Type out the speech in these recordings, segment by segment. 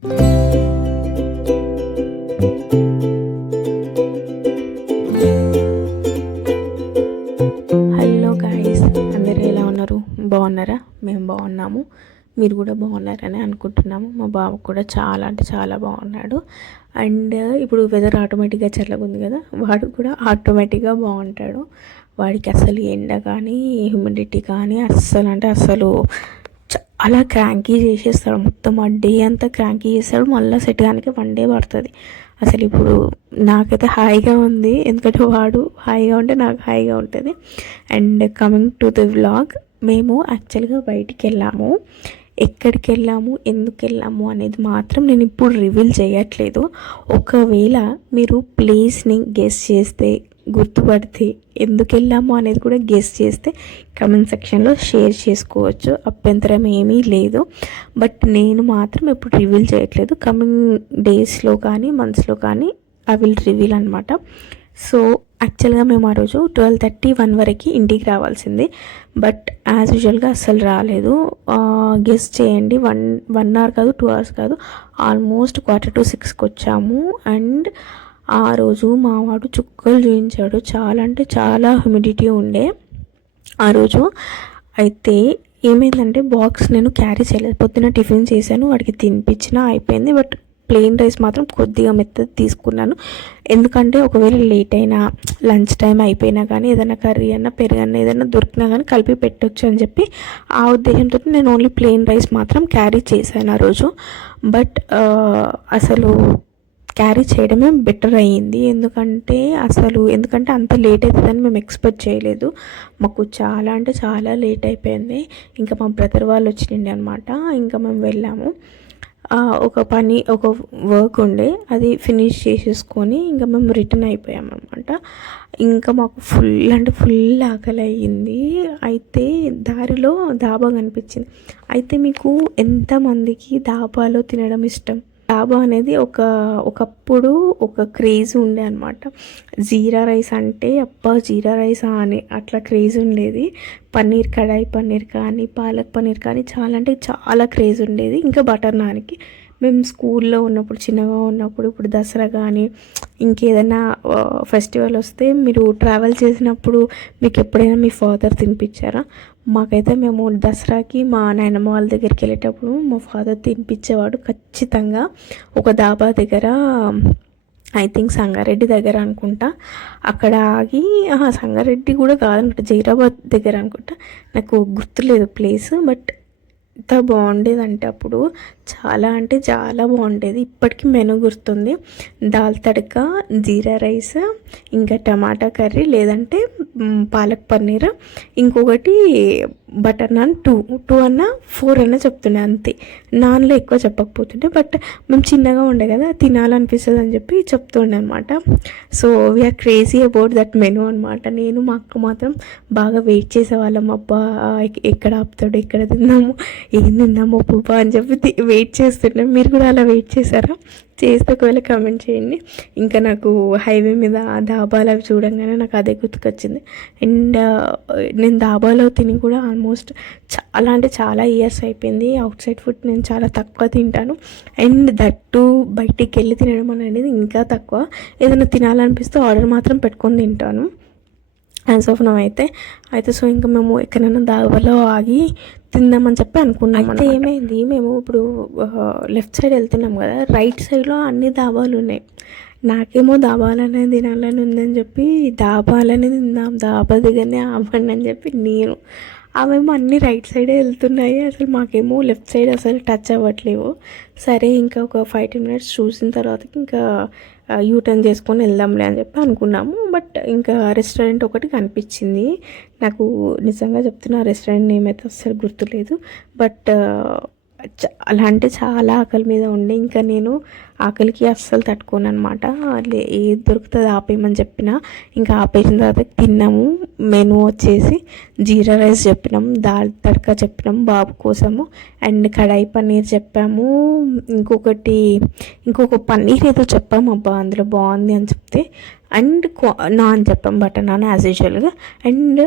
Hello guys, అందరూ ఎలా ఉన్నారు? బాగున్నారా? మేము బాగున్నాము. మీరు కూడా బాగున్నారని అనుకుంటున్నాము. మా బాబు కూడా చాలా అంటే చాలా బాగున్నాడు. అండ్ ఇప్పుడు వెదర్ ఆటోమేటిక్గా చల్లగా ఉంది కదా, వాడు కూడా ఆటోమేటిక్గా బాగుంటాడు. వాడికి అసలు ఎండ కానీ హ్యూమిడిటీ కానీ అస్సలు చాలా క్రాంకీ చేసేస్తాడు. మొత్తం ఆ డే అంతా క్రాంకీ చేస్తాడు. మళ్ళీ సెట్ కానికి 1 డే పడుతుంది. అసలు ఇప్పుడు నాకైతే హాయిగా ఉంది, ఎందుకంటే వాడు హాయిగా ఉంటే నాకు హాయిగా ఉంటుంది. And coming to the vlog, మేము యాక్చువల్గా బయటికి వెళ్ళాము. ఎక్కడికి వెళ్ళాము, ఎందుకు వెళ్ళాము అనేది మాత్రం నేను ఇప్పుడు రివీల్ చేయట్లేదు. ఒకవేళ మీరు ప్లేస్ని గెస్ చేస్తే, గుర్తుపడితే, ఎందుకు వెళ్ళాము అనేది కూడా గెస్ చేస్తే కమెంట్ సెక్షన్లో షేర్ చేసుకోవచ్చు. అభ్యంతరం ఏమీ లేదు. బట్ నేను మాత్రం ఇప్పుడు రివీల్ చేయట్లేదు. కమింగ్ డేస్లో కానీ మంత్స్లో కానీ ఐ విల్ రివీల్ అనమాట. సో యాక్చువల్గా మేము ఆ రోజు 12:30, 1 వరకు ఇంటికి రావాల్సింది. బట్ యాజ్ యూజువల్గా అస్సలు రాలేదు. గెస్ చేయండి, 1 అవర్ కాదు, 2 అవర్స్ కాదు, ఆల్మోస్ట్ 5:45కి వచ్చాము. అండ్ ఆ రోజు మా వాడు చుక్కలు చూపించాడు. చాలా అంటే చాలా హ్యూమిడిటీ ఉండే ఆ రోజు. అయితే ఏమైందంటే బాక్స్ నేను క్యారీ చేయలేదు. పొద్దున టిఫిన్ చేశాను, వాడికి తినిపించిన అయిపోయింది. బట్ ప్లెయిన్ రైస్ మాత్రం కొద్దిగా మెత్తది తీసుకున్నాను. ఎందుకంటే ఒకవేళ లేట్ అయినా, లంచ్ టైం అయిపోయినా కానీ ఏదైనా కర్రీ అన్నా పెరుగన్నా ఏదైనా దొరికినా కానీ కలిపి పెట్టొచ్చు అని చెప్పి ఆ ఉద్దేశంతో నేను ఓన్లీ ప్లెయిన్ రైస్ మాత్రం క్యారీ చేశాను ఆ రోజు. బట్ అసలు క్యారీ చేయడమే బెటర్ అయ్యింది. ఎందుకంటే అంత లేట్ అవుతుందని మేము ఎక్స్పెక్ట్ చేయలేదు. మాకు చాలా అంటే చాలా లేట్ అయిపోయింది. ఇంకా మా బ్రదర్ వాళ్ళు వచ్చిండే అనమాట. ఇంకా మేము వెళ్ళాము. ఒక వర్క్ ఉండే, అది ఫినిష్ చేసేసుకొని ఇంకా మేము రిటర్న్ అయిపోయామన్నమాట. ఇంకా మాకు ఫుల్ ఆకలి అయ్యింది. అయితే దారిలో ధాబా కనిపించింది. అయితే మీకు ఎంతమందికి ధాబాలో తినడం ఇష్టం? ధాబా అనేది ఒకప్పుడు ఒక క్రేజ్ ఉండే అనమాట. జీరా రైస్ అంటే జీరా రైస్ అని అట్లా క్రేజ్ ఉండేది. కడాయి పన్నీర్ కానీ పాలక్ పన్నీర్ కానీ చాలా అంటే చాలా క్రేజ్ ఉండేది. ఇంకా బటర్ నాన్కి మేము స్కూల్లో ఉన్నప్పుడు, చిన్నగా ఉన్నప్పుడు, ఇప్పుడు దసరా కానీ ఇంకేదైనా ఫెస్టివల్ వస్తే మీరు ట్రావెల్ చేసినప్పుడు మీకు ఎప్పుడైనా మీ ఫాదర్ తినిపించారా? మాకైతే మేము దసరాకి మా నాయనమ్మ వాళ్ళ దగ్గరికి వెళ్ళేటప్పుడు మా ఫాదర్ తినిపించేవాడు ఖచ్చితంగా. ఒక ధాబా దగ్గర, ఐ థింక్ సంగారెడ్డి దగ్గర అనుకుంటా, అక్కడ ఆగి, సంగారెడ్డి కూడా కాదనుకుంటా, జైరాబాద్ దగ్గర అనుకుంటా, నాకు గుర్తులేదు ప్లేస్. బట్ ఎంత బాగుండేది అంటే అప్పుడు చాలా అంటే చాలా బాగుండేది. ఇప్పటికీ మెనూ గుర్తుంది. దాల్ తడక, జీరా రైస్, ఇంకా టమాటా కర్రీ, లేదంటే పాలక్ పన్నీర్, ఇంకొకటి బటర్ నాన్ 2 అన్నా 4 అన్నా చెప్తుండే, అంతే. నాన్లో ఎక్కువ చెప్పకపోతుండే. బట్ మేము చిన్నగా ఉండే కదా, తినాలనిపిస్తుంది అని చెప్పి చెప్తుండే అనమాట. So we're crazy about that menu అనమాట. నేను మా అక్క మాత్రం బాగా వెయిట్ చేసేవాళ్ళం. అబ్బా ఎక్కడ ఆపుతాడు, ఎక్కడ తిందాము, ఏం తిందాము అబ్బా అని చెప్పి వెయిట్ చేస్తుండే. మీరు కూడా అలా వెయిట్ చేశారా? చేస్తే ఒకవేళ కామెంట్ చేయండి. ఇంకా నాకు హైవే మీద ధాబాలు అవి చూడంగానే నాకు అదే గుర్తుకొచ్చింది. అండ్ నేను ధాబాలో తిని కూడా ఆల్మోస్ట్ చాలా అంటే చాలా ఇయర్స్ అయిపోయింది. అవుట్ సైడ్ ఫుడ్ నేను చాలా తక్కువ తింటాను. అండ్ దట్టు బయటికి వెళ్ళి తినడం అనేది ఇంకా తక్కువ. ఏదైనా తినాలనిపిస్తే ఆర్డర్ మాత్రం పెట్టుకొని తింటాను యాజ్ ఆఫ్ నౌ అయితే. సో ఇంకా మేము ఎక్కడైనా ధాబాలో ఆగి తిందామని చెప్పి అనుకున్నాం. అయితే ఏమైంది, మేము ఇప్పుడు లెఫ్ట్ సైడ్ వెళ్తున్నాం కదా, రైట్ సైడ్లో అన్ని ధాబాలు ఉన్నాయి. నాకేమో ధాబాలనే తినాలని ఉందని చెప్పి ధాబాలనే తిందాం, ధాబా దగ్గరనే ఆపండి అని చెప్పి నేను, అవేమో అన్నీ రైట్ సైడే వెళ్తున్నాయి. అసలు మాకేమో లెఫ్ట్ సైడ్ అసలు టచ్ అవ్వట్లేవు. సరే ఇంకా ఒక 5-10 మినిట్స్ చూసిన తర్వాత ఇంకా యూటర్న్ చేసుకొని వెళ్దాంలే అని చెప్పి అనుకున్నాము. బట్ ఇంకా రెస్టారెంట్ ఒకటి కనిపించింది. నాకు నిజంగా చెప్తున్నా, రెస్టారెంట్ నేమ్ అయితే అస్సలు గుర్తులేదు. బట్ చాలా అంటే చాలా ఆకలి మీద ఉండే. ఇంకా నేను ఆకలికి అస్సలు తట్టుకోను అనమాట. ఏది దొరుకుతుంది ఆపేయమని చెప్పిన, ఇంకా ఆపేసిన తర్వాత తిన్నాము. మెనూ వచ్చేసి జీరా రైస్ చెప్పినాం, దాల్ తడక చెప్పినాం బాబు కోసము, అండ్ కడాయి పన్నీర్ చెప్పాము, ఇంకొక పన్నీర్ ఏదో చెప్పాము అబ్బా, అందులో బాగుంది అని చెప్తే, అండ్ నాన్ చెప్పాం, బటర్ నాన్ యాజ్ యూజువల్గా. అండ్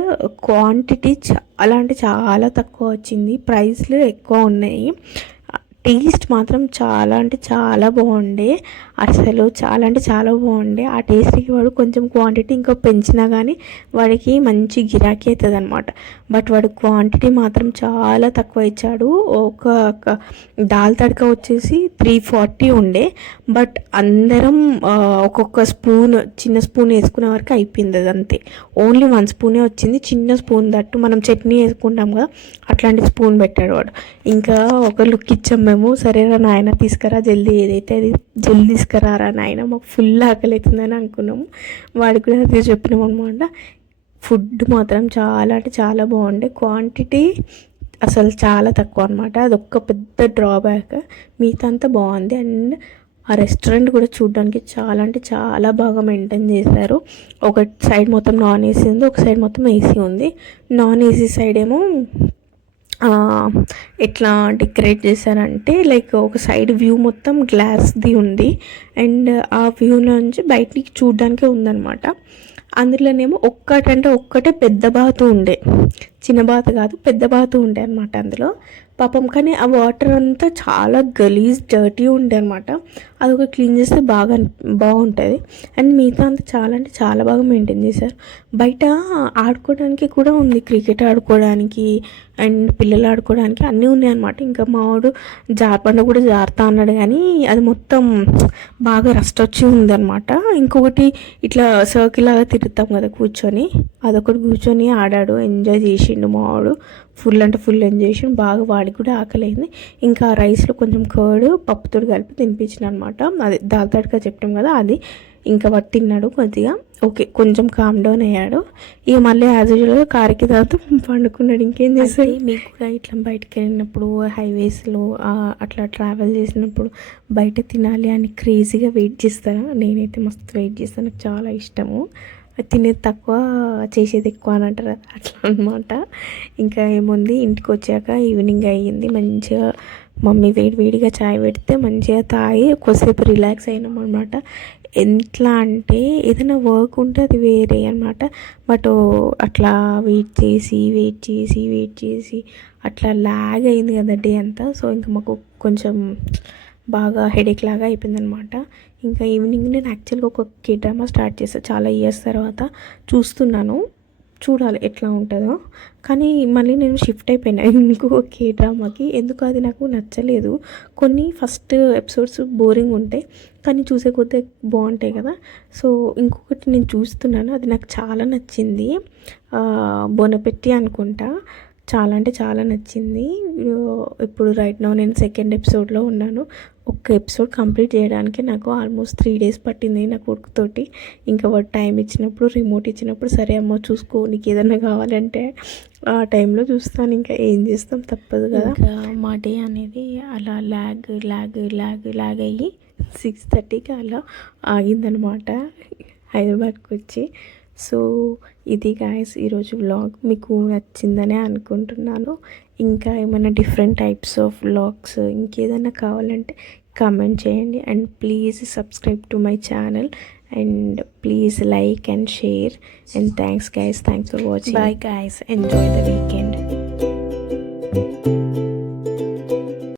క్వాంటిటీ చాలా అంటే చాలా తక్కువ వచ్చింది, ప్రైస్లు ఎక్కువ ఉన్నాయి. టేస్ట్ మాత్రం చాలా అంటే చాలా బాగుండే, అసలు చాలా అంటే చాలా బాగుండే. ఆ టేస్ట్కి వాడు కొంచెం క్వాంటిటీ ఇంకా పెంచినా కానీ వాడికి మంచి గిరాకీ అవుతుంది అనమాట. బట్ వాడు క్వాంటిటీ మాత్రం చాలా తక్కువ ఇచ్చాడు. ఒక దాల్ తడక వచ్చేసి 340 ఉండే, బట్ అందరం ఒక్కొక్క స్పూన్, చిన్న స్పూన్ వేసుకునే వరకు అయిపోయింది. అది అంతే, ఓన్లీ 1 స్పూనే వచ్చింది, చిన్న స్పూన్. దట్టు మనం చట్నీ వేసుకుంటాం కదా అట్లాంటి స్పూన్ పెట్టాడు వాడు. ఇంకా ఒక లుక్ ఇచ్చాం మేము, సరేరా నాయన తీసుకురా జల్దీ, ఏదైతే అది జల్దీ తీసుకురారా నాయన, మాకు ఫుల్ ఆకలి అవుతుందని అనుకున్నాము. వాడికి కూడా అదే చెప్పినాం అనమాట. ఫుడ్ మాత్రం చాలా అంటే చాలా బాగుండే, క్వాంటిటీ అసలు చాలా తక్కువ అనమాట. అదొక్క పెద్ద డ్రాబ్యాక్, మిగతా అంతా బాగుంది. అండ్ ఆ రెస్టారెంట్ కూడా చూడడానికి చాలా అంటే చాలా బాగా మెయింటైన్ చేశారు. ఒక సైడ్ మొత్తం నాన్ ఏసీ ఉంది, ఒక సైడ్ మొత్తం ఏసీ ఉంది. నాన్ ఏసీ సైడ్ ఏమో ఎట్లా డెకరేట్ చేశారంటే లైక్ ఒక సైడ్ వ్యూ మొత్తం గ్లాస్ది ఉంది, అండ్ ఆ వ్యూ నుంచి బయటికి చూడడానికే ఉందన్నమాట. అందులోనేమో ఒక్కటే పెద్ద బాతు ఉండే, చిన్న బాతు కాదు పెద్ద బాతు ఉండే అనమాట అందులో. పాపం కానీ ఆ వాటర్ అంతా చాలా గలీజ్ డర్టీ ఉండే అనమాట. అదొక క్లీన్ చేస్తే బాగుంటుంది. అండ్ మిగతా అంతా చాలా అంటే చాలా బాగా మెయింటైన్ చేశారు. బయట ఆడుకోవడానికి కూడా ఉంది, క్రికెట్ ఆడుకోవడానికి అండ్ పిల్లలు ఆడుకోవడానికి అన్నీ ఉన్నాయన్నమాట. ఇంకా మావాడు జార్బండ కూడా జారుతా అన్నాడు, కానీ అది మొత్తం బాగా రస్ట్ వచ్చి ఉందన్నమాట. ఇంకొకటి ఇట్లా సర్కిల్ లాగా తిరుగుతాం కదా కూర్చొని, అదొకటి కూర్చొని ఆడాడు, ఎంజాయ్ చేసిండు మావాడు. ఫుల్ అంటే ఫుల్ ఎంజాయ్ చేసిండు బాగా. వాడికి కూడా ఆకలింది. ఇంకా రైస్లో కొంచెం కర్డ్ పప్పుతో కలిపి తినిపించిన అనమాట. అది దాల్ తడక చెప్పాం కదా అది. ఇంకా వాడు తిన్నాడు కొద్దిగా, ఓకే కొంచెం కామ్ డౌన్ అయ్యాడు. ఇక మళ్ళీ యాజ్ యూజువల్గా కారుకి తర్వాత పండుకున్నాడు. ఇంకేం చేస్తాడు. మీకు కూడా ఇట్లా బయటకు వెళ్ళినప్పుడు హైవేస్లో అట్లా ట్రావెల్ చేసినప్పుడు బయట తినాలి అని క్రేజీగా వెయిట్ చేస్తారా? నేనైతే మస్తు వెయిట్ చేస్తాను, నాకు చాలా ఇష్టము. తినేది తక్కువ చేసేది ఎక్కువ అని అంటారు, అట్లా అనమాట. ఇంకా ఏముంది, ఇంటికి వచ్చాక ఈవినింగ్ అయ్యింది, మంచిగా మమ్మీ వేడిగా చాయ్ పెడితే మంచిగా తాగి కొద్దిసేపు రిలాక్స్ అయినాం అనమాట. ఎట్లా అంటే ఏదైనా వర్క్ ఉంటే అది వేరే అనమాట, బట్ అట్లా వెయిట్ చేసి అట్లా ల్యాగ్ అయింది కదా డే అంతా. సో ఇంకా మాకు కొంచెం బాగా హెడేక్ లాగా అయిపోయిందనమాట. ఇంకా ఈవినింగ్ నేను యాక్చువల్గా ఒక డ్రామా స్టార్ట్ చేస్తాను చాలా ఇయర్స్ తర్వాత, చూడాలి ఎట్లా ఉంటుందో. కానీ మళ్ళీ నేను షిఫ్ట్ అయిపోయినా ఇంకో డ్రామాకి. ఎందుకు అది నాకు నచ్చలేదు. కొన్ని ఫస్ట్ ఎపిసోడ్స్ బోరింగ్ ఉంటాయి, కానీ చూసే కొద్ది బాగుంటాయి కదా. సో ఇంకొకటి నేను చూస్తున్నాను, అది నాకు చాలా నచ్చింది. బొనపెట్టి అనుకుంటా, చాలా అంటే చాలా నచ్చింది. ఇప్పుడు రైట్ నౌ నేను 2nd ఎపిసోడ్లో ఉన్నాను. ఒక్క ఎపిసోడ్ కంప్లీట్ చేయడానికి నాకు ఆల్మోస్ట్ 3 days పట్టింది నా కొడుకుతోటి. ఇంకా వాడు టైం ఇచ్చినప్పుడు, రిమోట్ ఇచ్చినప్పుడు, సరే అమ్మ చూసుకో, నీకు ఏదైనా కావాలంటే ఆ టైంలో చూస్తాను. ఇంకా ఏం చేస్తాం, తప్పదు కదా. ఇంకా మా డే అనేది అలా ల్యాగ్ అయ్యి 6:30కి అలా ఆగిందనమాట హైదరాబాద్కి వచ్చి. సో ఇది గాయస్ ఈరోజు వ్లాగ్, మీకు నచ్చిందనే అనుకుంటున్నాను. ఇంకా ఏమైనా డిఫరెంట్ టైప్స్ ఆఫ్ వ్లాగ్స్ ఇంకేదైనా కావాలంటే కామెంట్ చేయండి. And please subscribe to my channel, and please like and share. And thanks guys, thanks for watching. Bye guys, enjoy the weekend.